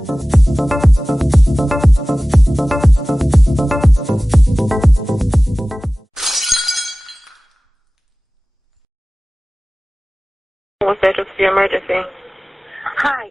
What's that? What's the emergency? Hi.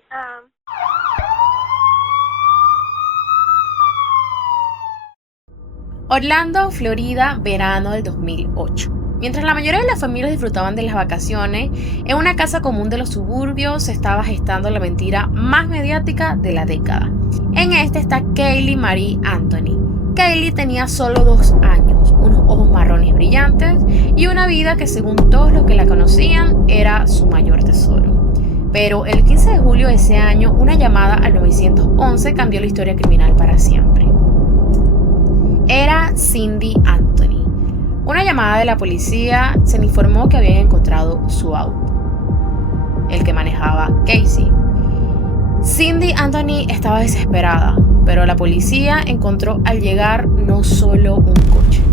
Orlando, Florida, verano del 2008. Mientras la mayoría de las familias disfrutaban de las vacaciones, en una casa común de los suburbios se estaba gestando la mentira más mediática de la década. En este está Kaylee Marie Anthony. Kaylee tenía solo 2 años, unos ojos marrones brillantes y una vida que, según todos los que la conocían, era su mayor tesoro. Pero el 15 de julio de ese año, una llamada al 911 cambió la historia criminal para siempre. Era Cindy Anthony. Una llamada de la policía se le informó que habían encontrado su auto, el que manejaba Casey. Cindy Anthony estaba desesperada, pero la policía encontró al llegar no solo un coche.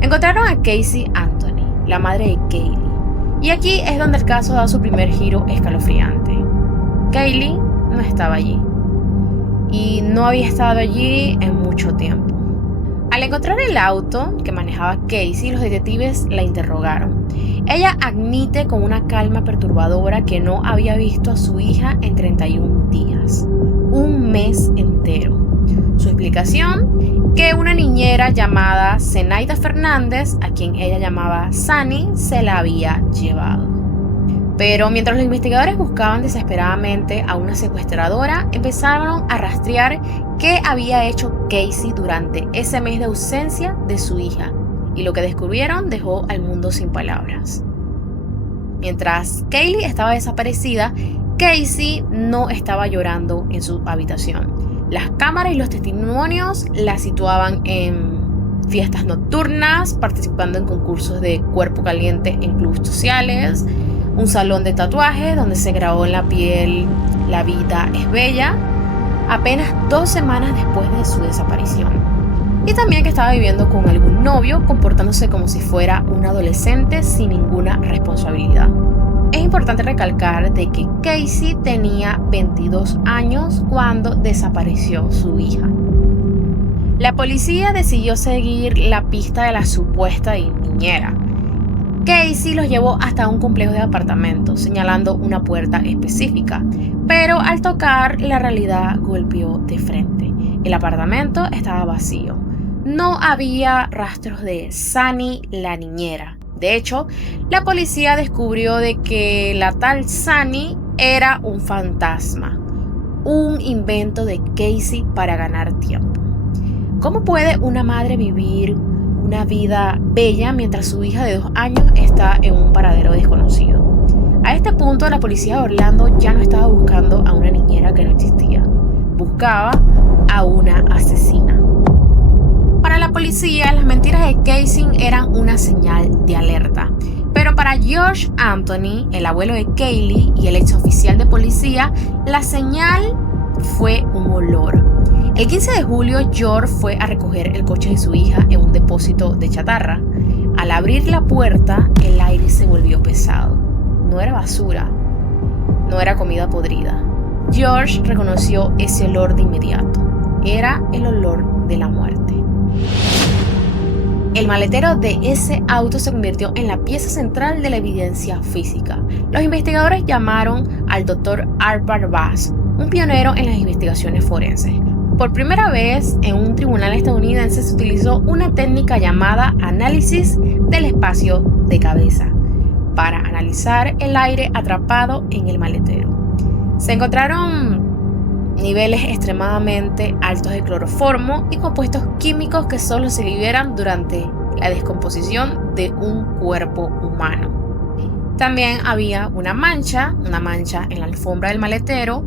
Encontraron a Casey Anthony, la madre de Kaylee, y aquí es donde el caso da su primer giro escalofriante. Kaylee no estaba allí, y no había estado allí en mucho tiempo. Al encontrar el auto que manejaba Casey, los detectives la interrogaron. Ella admite con una calma perturbadora que no había visto a su hija en 31 días, un mes entero. Su explicación, que una niñera llamada Zenaida Fernández, a quien ella llamaba Sunny, se la había llevado. Pero mientras los investigadores buscaban desesperadamente a una secuestradora, empezaron a rastrear qué había hecho Casey durante ese mes de ausencia de su hija, y lo que descubrieron dejó al mundo sin palabras. Mientras Kaylee estaba desaparecida, Casey no estaba llorando en su habitación. Las cámaras y los testimonios la situaban en fiestas nocturnas, participando en concursos de cuerpo caliente en clubes sociales, un salón de tatuajes donde se grabó en la piel "La vida es bella", apenas 2 semanas después de su desaparición. Y también que estaba viviendo con algún novio, comportándose como si fuera un adolescente sin ninguna responsabilidad. Es importante recalcar de que Casey tenía 22 años cuando desapareció su hija. La policía decidió seguir la pista de la supuesta niñera. Casey los llevó hasta un complejo de apartamentos, señalando una puerta específica, pero al tocar, la realidad golpeó de frente. El apartamento estaba vacío. No había rastros de Sunny, la niñera. De hecho, la policía descubrió de que la tal Sunny era un fantasma, un invento de Casey para ganar tiempo. ¿Cómo puede una madre vivir una vida bella mientras su hija de 2 años está en un paradero desconocido? A este punto, la policía de Orlando ya no estaba buscando a una niñera que no existía. Buscaba a una asesina. Para la policía, las mentiras de Casey eran una señal de alerta. Pero para George Anthony, el abuelo de Kaylee y el exoficial de policía, la señal fue un olor. El 15 de julio, George fue a recoger el coche de su hija en un depósito de chatarra. Al abrir la puerta, el aire se volvió pesado. No era basura, no era comida podrida. George reconoció ese olor de inmediato. Era el olor de la muerte. El maletero de ese auto se convirtió en la pieza central de la evidencia física. Los investigadores llamaron al Dr. Albert Bass, un pionero en las investigaciones forenses. Por primera vez en un tribunal estadounidense se utilizó una técnica llamada análisis del espacio de cabeza para analizar el aire atrapado en el maletero. Se encontraron niveles extremadamente altos de cloroformo y compuestos químicos que solo se liberan durante la descomposición de un cuerpo humano. También había una mancha en la alfombra del maletero.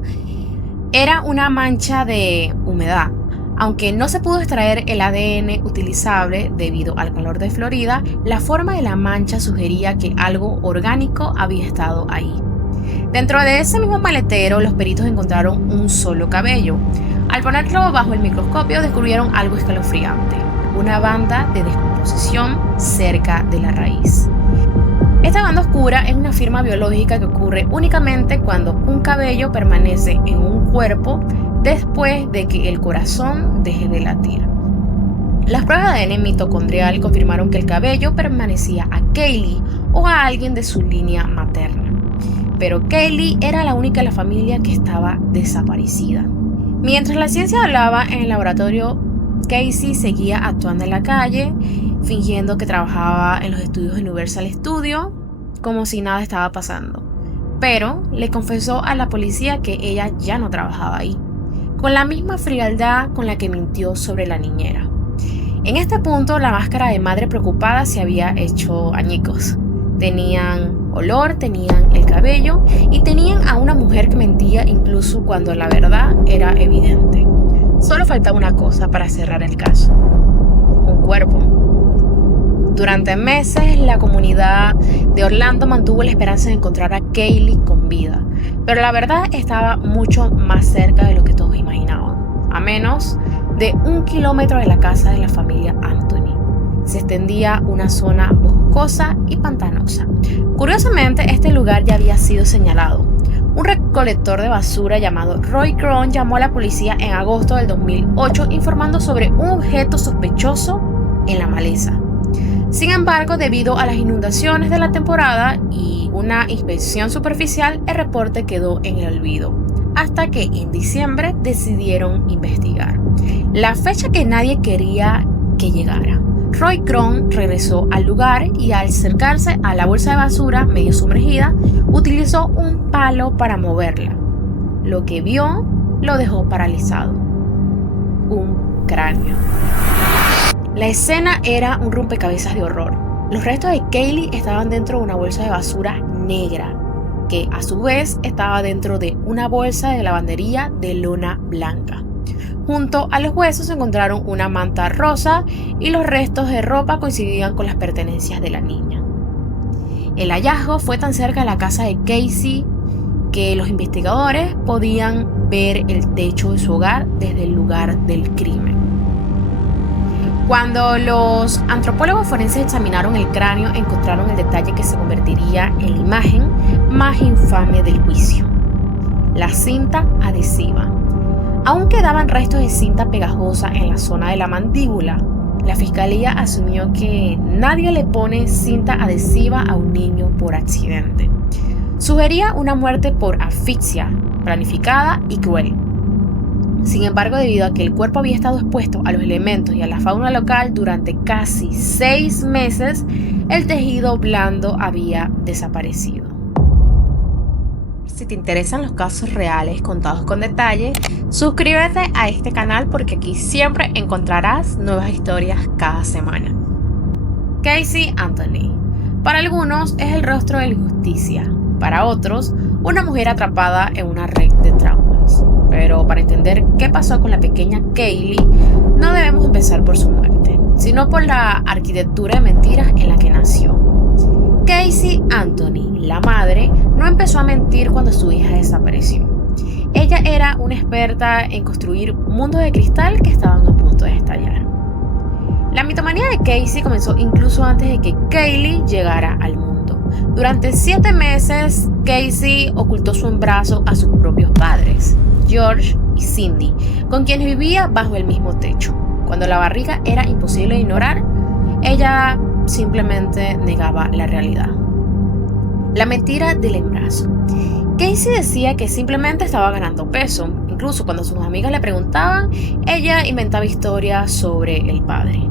Era una mancha de humedad. Aunque no se pudo extraer el ADN utilizable debido al calor de Florida, la forma de la mancha sugería que algo orgánico había estado ahí. Dentro de ese mismo maletero, los peritos encontraron un solo cabello. Al ponerlo bajo el microscopio, descubrieron algo escalofriante: una banda de descomposición cerca de la raíz. Esta banda oscura es una firma biológica que ocurre únicamente cuando un cabello permanece en un cuerpo después de que el corazón deje de latir. Las pruebas de ADN mitocondrial confirmaron que el cabello pertenecía a Kaylee o a alguien de su línea materna. Pero Kaylee era la única de la familia que estaba desaparecida. Mientras la ciencia hablaba en el laboratorio, Casey seguía actuando en la calle, fingiendo que trabajaba en los estudios Universal Studios, como si nada estaba pasando. Pero le confesó a la policía que ella ya no trabajaba ahí, con la misma frialdad con la que mintió sobre la niñera. En este punto, la máscara de madre preocupada se había hecho añicos. Tenían olor, tenían el cabello y tenían a una mujer que mentía incluso cuando la verdad era evidente. Solo faltaba una cosa para cerrar el caso: un cuerpo. Durante meses, la comunidad de Orlando mantuvo la esperanza de encontrar a Kaylee con vida, pero la verdad estaba mucho más cerca de lo que todos imaginaban. A menos de 1 kilómetro de la casa de la familia Anthony se extendía una zona boscosa y pantanosa. Curiosamente, este lugar ya había sido señalado. Un recolector de basura llamado Roy Crone llamó a la policía en agosto del 2008 informando sobre un objeto sospechoso en la maleza. Sin embargo, debido a las inundaciones de la temporada y una inspección superficial, el reporte quedó en el olvido, hasta que en diciembre decidieron investigar. La fecha que nadie quería que llegara. Roy Crone regresó al lugar y al acercarse a la bolsa de basura medio sumergida, utilizó un palo para moverla. Lo que vio lo dejó paralizado: un cráneo. La escena era un rompecabezas de horror. Los restos de Kaylee estaban dentro de una bolsa de basura negra, que a su vez estaba dentro de una bolsa de lavandería de lona blanca. Junto a los huesos se encontraron una manta rosa y los restos de ropa coincidían con las pertenencias de la niña. El hallazgo fue tan cerca de la casa de Casey que los investigadores podían ver el techo de su hogar desde el lugar del crimen. Cuando los antropólogos forenses examinaron el cráneo, encontraron el detalle que se convertiría en la imagen más infame del juicio: la cinta adhesiva. Aún quedaban restos de cinta pegajosa en la zona de la mandíbula. La fiscalía asumió que nadie le pone cinta adhesiva a un niño por accidente. Sugería una muerte por asfixia, planificada y cruel. Sin embargo, debido a que el cuerpo había estado expuesto a los elementos y a la fauna local durante casi 6 meses, el tejido blando había desaparecido. Si te interesan los casos reales contados con detalle, suscríbete a este canal porque aquí siempre encontrarás nuevas historias cada semana. Casey Anthony. Para algunos es el rostro de la injusticia, para otros una mujer atrapada en una red de traumas. Pero para entender qué pasó con la pequeña Kaylee, no debemos empezar por su muerte, sino por la arquitectura de mentiras en la que nació. Casey Anthony, la madre, no empezó a mentir cuando su hija desapareció. Ella era una experta en construir mundos de cristal que estaban a punto de estallar. La mitomanía de Casey comenzó incluso antes de que Kaylee llegara al mundo. Durante 7 meses, Casey ocultó su embarazo a sus propios padres, George y Cindy, con quienes vivía bajo el mismo techo. Cuando la barriga era imposible de ignorar, ella simplemente negaba la realidad. La mentira del embarazo. Casey decía que simplemente estaba ganando peso. Incluso cuando sus amigas le preguntaban, ella inventaba historias sobre el padre.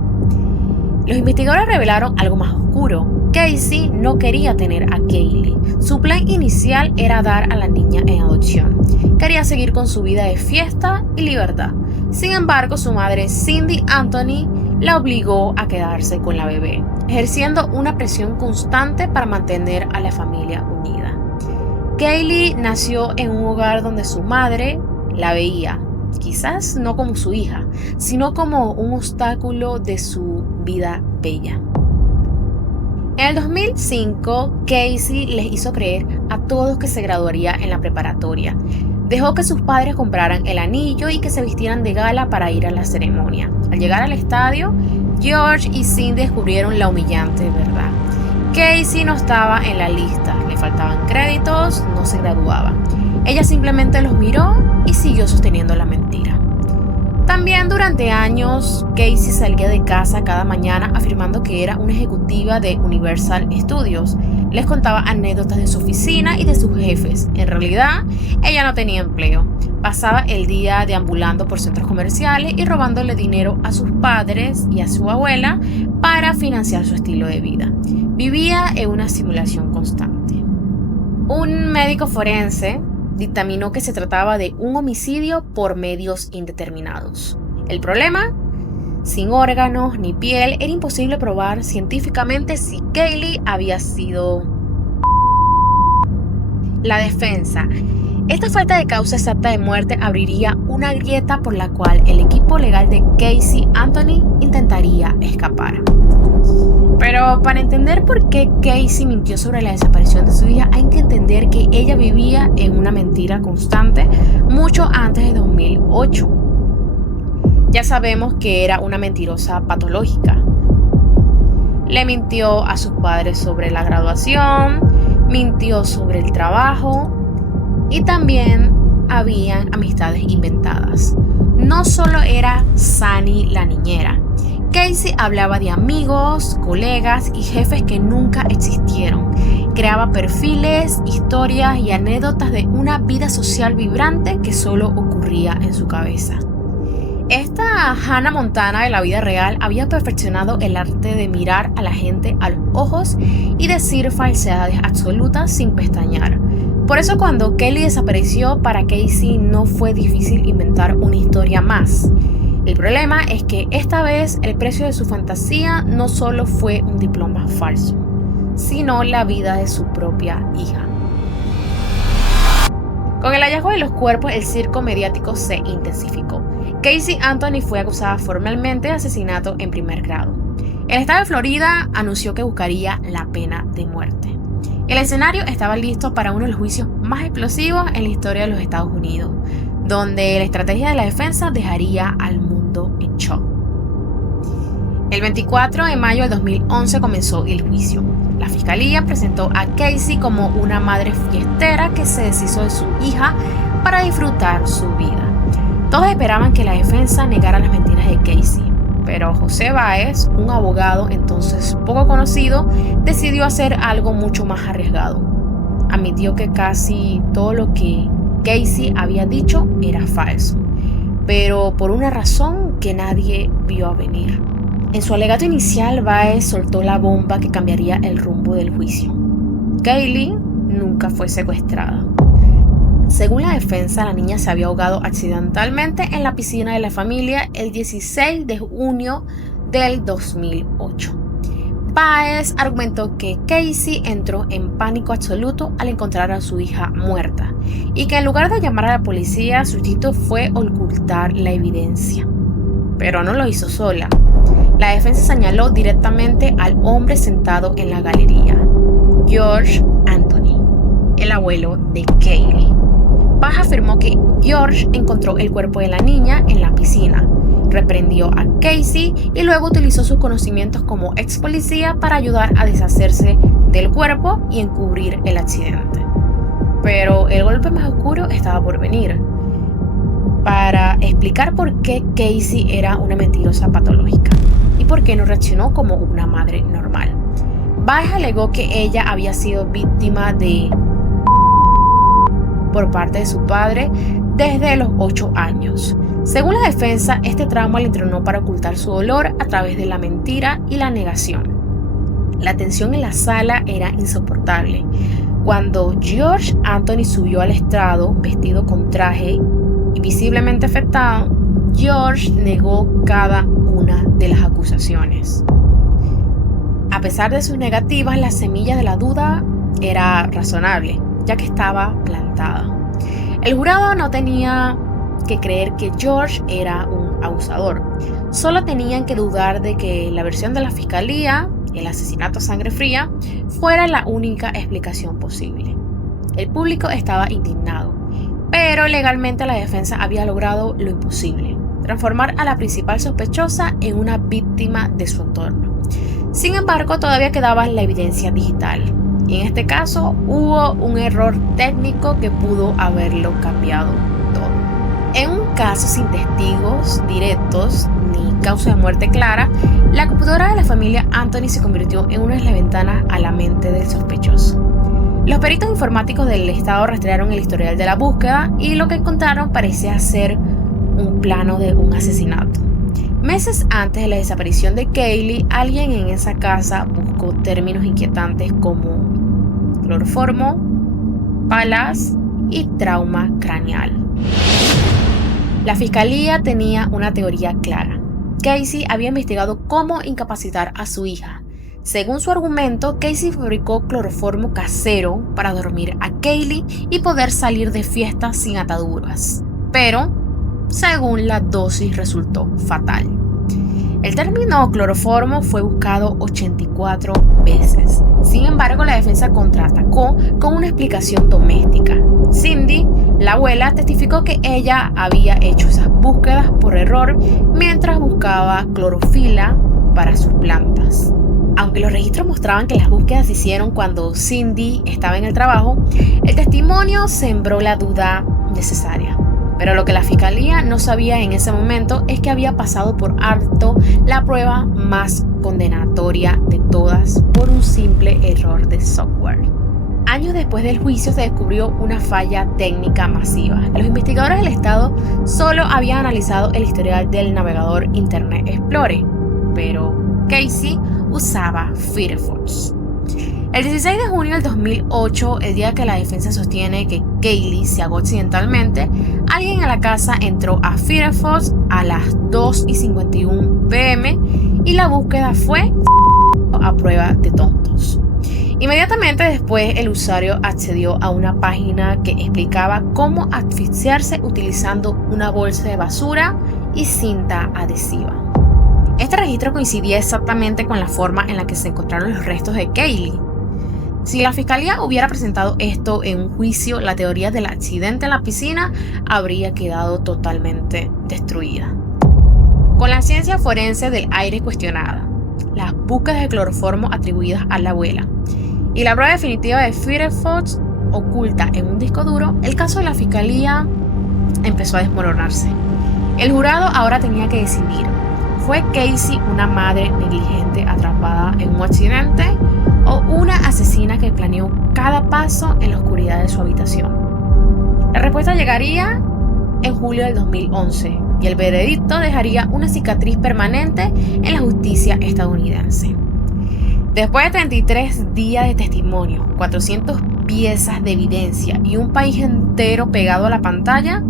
Los investigadores revelaron algo más oscuro. Casey no quería tener a Kaylee. Su plan inicial era dar a la niña en adopción. Quería seguir con su vida de fiesta y libertad. Sin embargo, su madre Cindy Anthony la obligó a quedarse con la bebé, ejerciendo una presión constante para mantener a la familia unida. Kaylee nació en un hogar donde su madre la veía, quizás no como su hija, sino como un obstáculo de su vida bella. En el 2005, Casey les hizo creer a todos que se graduaría en la preparatoria. Dejó que sus padres compraran el anillo y que se vistieran de gala para ir a la ceremonia. Al llegar al estadio, George y Cindy descubrieron la humillante verdad. Casey no estaba en la lista, le faltaban créditos, no se graduaba. Ella simplemente los miró y siguió sosteniendo la mentira. También durante años, Casey salía de casa cada mañana afirmando que era una ejecutiva de Universal Studios. Les contaba anécdotas de su oficina y de sus jefes. En realidad, ella no tenía empleo. Pasaba el día deambulando por centros comerciales y robándole dinero a sus padres y a su abuela para financiar su estilo de vida. Vivía en una simulación constante. Un médico forense dictaminó que se trataba de un homicidio por medios indeterminados. El problema, sin órganos ni piel, era imposible probar científicamente si Kaylee había sido... La defensa. Esta falta de causa exacta de muerte abriría una grieta por la cual el equipo legal de Casey Anthony intentaría escapar. Pero para entender por qué Casey mintió sobre la desaparición de su hija, hay que entender que ella vivía en una mentira constante mucho antes de 2008. Ya sabemos que era una mentirosa patológica. Le mintió a sus padres sobre la graduación, mintió sobre el trabajo y también habían amistades inventadas. No solo era Sunny la niñera. Casey hablaba de amigos, colegas y jefes que nunca existieron. Creaba perfiles, historias y anécdotas de una vida social vibrante que solo ocurría en su cabeza. Esta Hannah Montana de la vida real había perfeccionado el arte de mirar a la gente a los ojos y decir falsedades absolutas sin pestañear. Por eso cuando Kelly desapareció, para Casey no fue difícil inventar una historia más. El problema es que esta vez el precio de su fantasía no solo fue un diploma falso, sino la vida de su propia hija. Con el hallazgo de los cuerpos, el circo mediático se intensificó. Casey Anthony fue acusada formalmente de asesinato en primer grado. El estado de Florida anunció que buscaría la pena de muerte. El escenario estaba listo para uno de los juicios más explosivos en la historia de los Estados Unidos, donde la estrategia de la defensa dejaría al mundo en shock. El 24 de mayo de 2011 comenzó el juicio. La fiscalía presentó a Casey como una madre fiestera que se deshizo de su hija para disfrutar su vida. Todos esperaban que la defensa negara las mentiras de Casey, pero José Báez, un abogado entonces poco conocido, decidió hacer algo mucho más arriesgado. Admitió que casi todo lo que Casey había dicho era falso, pero por una razón que nadie vio a venir. En su alegato inicial, Báez soltó la bomba que cambiaría el rumbo del juicio. Kaylee nunca fue secuestrada. Según la defensa, la niña se había ahogado accidentalmente en la piscina de la familia el 16 de junio del 2008. Báez argumentó que Casey entró en pánico absoluto al encontrar a su hija muerta y que en lugar de llamar a la policía, su instinto fue ocultar la evidencia. Pero no lo hizo sola. La defensa señaló directamente al hombre sentado en la galería, George Anthony, el abuelo de Kaylee. Báez afirmó que George encontró el cuerpo de la niña en la piscina, reprendió a Casey y luego utilizó sus conocimientos como ex policía para ayudar a deshacerse del cuerpo y encubrir el accidente. Pero el golpe más oscuro estaba por venir, para explicar por qué Casey era una mentirosa patológica y por qué no reaccionó como una madre normal. Báez alegó que ella había sido víctima por parte de su padre desde los 8 años. Según la defensa, este trauma le entrenó para ocultar su dolor a través de la mentira y la negación. La tensión en la sala era insoportable. Cuando George Anthony subió al estrado vestido con traje y visiblemente afectado, George negó cada una de las acusaciones. A pesar de sus negativas, la semilla de la duda era razonable, ya que estaba plantada. El jurado no tenía que creer que George era un abusador. Solo tenían que dudar de que la versión de la fiscalía, el asesinato a sangre fría, fuera la única explicación posible. El público estaba indignado, pero legalmente la defensa había logrado lo imposible: transformar a la principal sospechosa en una víctima de su entorno. Sin embargo, todavía quedaba la evidencia digital. Y en este caso hubo un error técnico que pudo haberlo cambiado todo. En un caso sin testigos directos ni causa de muerte clara, la computadora de la familia Anthony se convirtió en una de las ventanas a la mente del sospechoso. Los peritos informáticos del estado rastrearon el historial de la búsqueda y lo que encontraron parecía ser un plano de un asesinato. Meses antes de la desaparición de Kaylee, alguien en esa casa buscó términos inquietantes como cloroformo, balas y trauma craneal. La fiscalía tenía una teoría clara. Casey había investigado cómo incapacitar a su hija. Según su argumento, Casey fabricó cloroformo casero para dormir a Kaylee y poder salir de fiesta sin ataduras. Pero, según la dosis, resultó fatal. El término cloroformo fue buscado 84 veces. Sin embargo, la defensa contraatacó con una explicación doméstica. Cindy, la abuela, testificó que ella había hecho esas búsquedas por error mientras buscaba clorofila para sus plantas. Aunque los registros mostraban que las búsquedas se hicieron cuando Cindy estaba en el trabajo, el testimonio sembró la duda necesaria. Pero lo que la fiscalía no sabía en ese momento es que había pasado por alto la prueba más condenatoria de todas por un simple error de software. Años después del juicio se descubrió una falla técnica masiva. Los investigadores del estado solo habían analizado el historial del navegador Internet Explorer, pero Casey usaba Firefox. El 16 de junio del 2008, el día que la defensa sostiene que Kaylee se ahogó accidentalmente, alguien en la casa entró a Firefox a las 2:51 p.m. y la búsqueda fue a prueba de tontos. Inmediatamente después, el usuario accedió a una página que explicaba cómo asfixiarse utilizando una bolsa de basura y cinta adhesiva. Este registro coincidía exactamente con la forma en la que se encontraron los restos de Kaylee. Si la fiscalía hubiera presentado esto en un juicio, la teoría del accidente en la piscina habría quedado totalmente destruida. Con la ciencia forense del aire cuestionada, las búsquedas de cloroformo atribuidas a la abuela y la prueba definitiva de Firefox oculta en un disco duro, el caso de la fiscalía empezó a desmoronarse. El jurado ahora tenía que decidir: ¿fue Casey una madre negligente atrapada en un accidente o una asesina que planeó cada paso en la oscuridad de su habitación? La respuesta llegaría en julio del 2011 y el veredicto dejaría una cicatriz permanente en la justicia estadounidense. Después de 33 días de testimonio, 400 piezas de evidencia y un país entero pegado a la pantalla,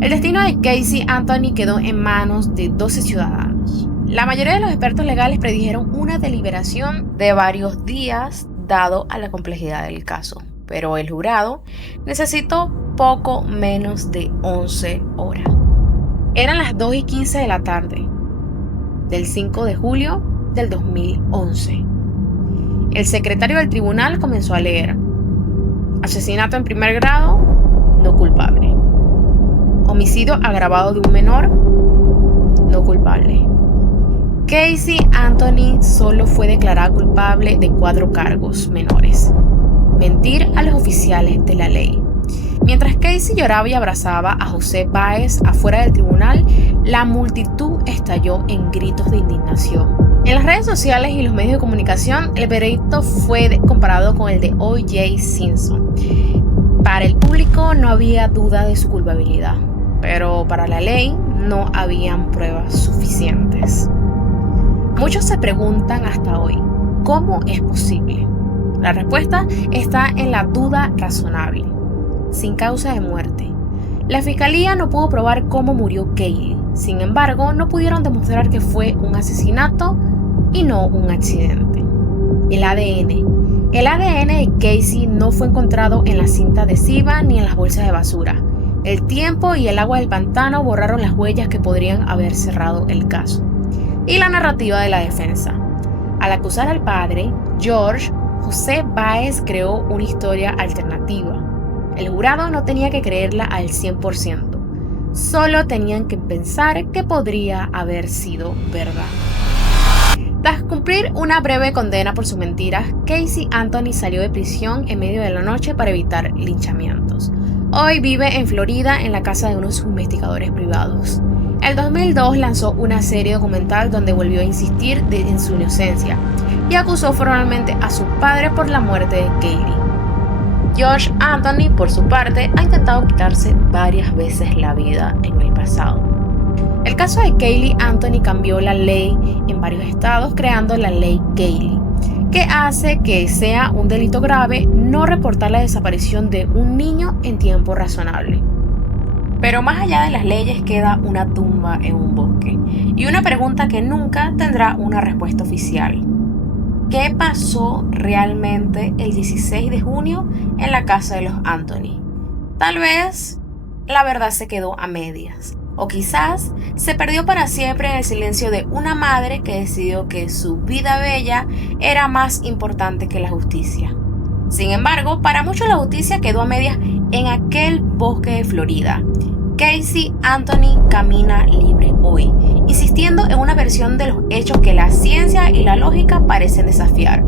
el destino de Casey Anthony quedó en manos de 12 ciudadanos. La mayoría de los expertos legales predijeron una deliberación de varios días dado a la complejidad del caso, pero el jurado necesitó poco menos de 11 horas. Eran las 2:15 de la tarde del 5 de julio del 2011. El secretario del tribunal comenzó a leer: asesinato en primer grado, no culpable. Homicidio agravado de un menor, no culpable. Casey Anthony solo fue declarada culpable de 4 cargos menores: mentir a los oficiales de la ley. Mientras Casey lloraba y abrazaba a José Báez afuera del tribunal, la multitud estalló en gritos de indignación. En las redes sociales y los medios de comunicación, el veredicto fue comparado con el de O.J. Simpson. Para el público no había duda de su culpabilidad, pero para la ley no habían pruebas suficientes. Muchos se preguntan hasta hoy, ¿cómo es posible? La respuesta está en la duda razonable. Sin causa de muerte. La fiscalía no pudo probar cómo murió Kaylee. Sin embargo, no pudieron demostrar que fue un asesinato y no un accidente. El ADN. El ADN de Casey no fue encontrado en la cinta adhesiva ni en las bolsas de basura. El tiempo y el agua del pantano borraron las huellas que podrían haber cerrado el caso. Y la narrativa de la defensa. Al acusar al padre, George, José Báez creó una historia alternativa. El jurado no tenía que creerla al 100%. Solo tenían que pensar que podría haber sido verdad. Tras cumplir una breve condena por sus mentiras, Casey Anthony salió de prisión en medio de la noche para evitar linchamientos. Hoy vive en Florida en la casa de unos investigadores privados. En 2002 lanzó una serie documental donde volvió a insistir en su inocencia y acusó formalmente a su padre por la muerte de Kaylee. Josh Anthony, por su parte, ha intentado quitarse varias veces la vida en el pasado. El caso de Kaylee Anthony cambió la ley en varios estados creando la ley Kaylee, que hace que sea un delito grave no reportar la desaparición de un niño en tiempo razonable. Pero más allá de las leyes queda una tumba en un bosque y una pregunta que nunca tendrá una respuesta oficial. ¿Qué pasó realmente el 16 de junio en la casa de los Anthony? Tal vez la verdad se quedó a medias, o quizás se perdió para siempre en el silencio de una madre que decidió que su vida bella era más importante que la justicia. Sin embargo, para muchos la justicia quedó a medias en aquel bosque de Florida. Casey Anthony camina libre hoy, insistiendo en una versión de los hechos que la ciencia y la lógica parecen desafiar.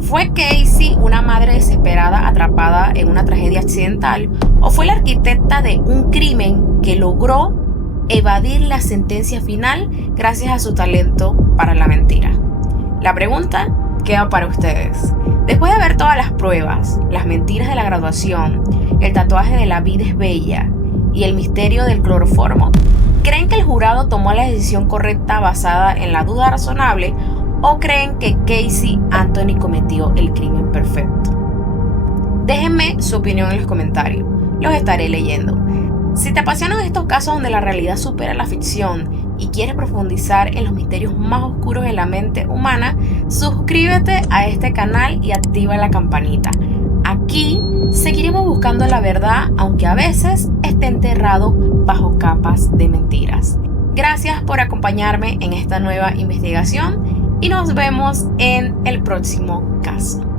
¿Fue Casey una madre desesperada atrapada en una tragedia accidental o fue la arquitecta de un crimen que logró evadir la sentencia final gracias a su talento para la mentira? La pregunta queda para ustedes. Después de ver todas las pruebas, las mentiras de la graduación, el tatuaje de la vida es bella y el misterio del cloroformo, ¿creen que el jurado tomó la decisión correcta basada en la duda razonable o creen que Casey Anthony cometió el crimen perfecto? Déjenme su opinión en los comentarios, los estaré leyendo. Si te apasionan estos casos donde la realidad supera la ficción y quieres profundizar en los misterios más oscuros de la mente humana, suscríbete a este canal y activa la campanita. Aquí seguiremos buscando la verdad, aunque a veces esté enterrado bajo capas de mentiras. Gracias por acompañarme en esta nueva investigación y nos vemos en el próximo caso.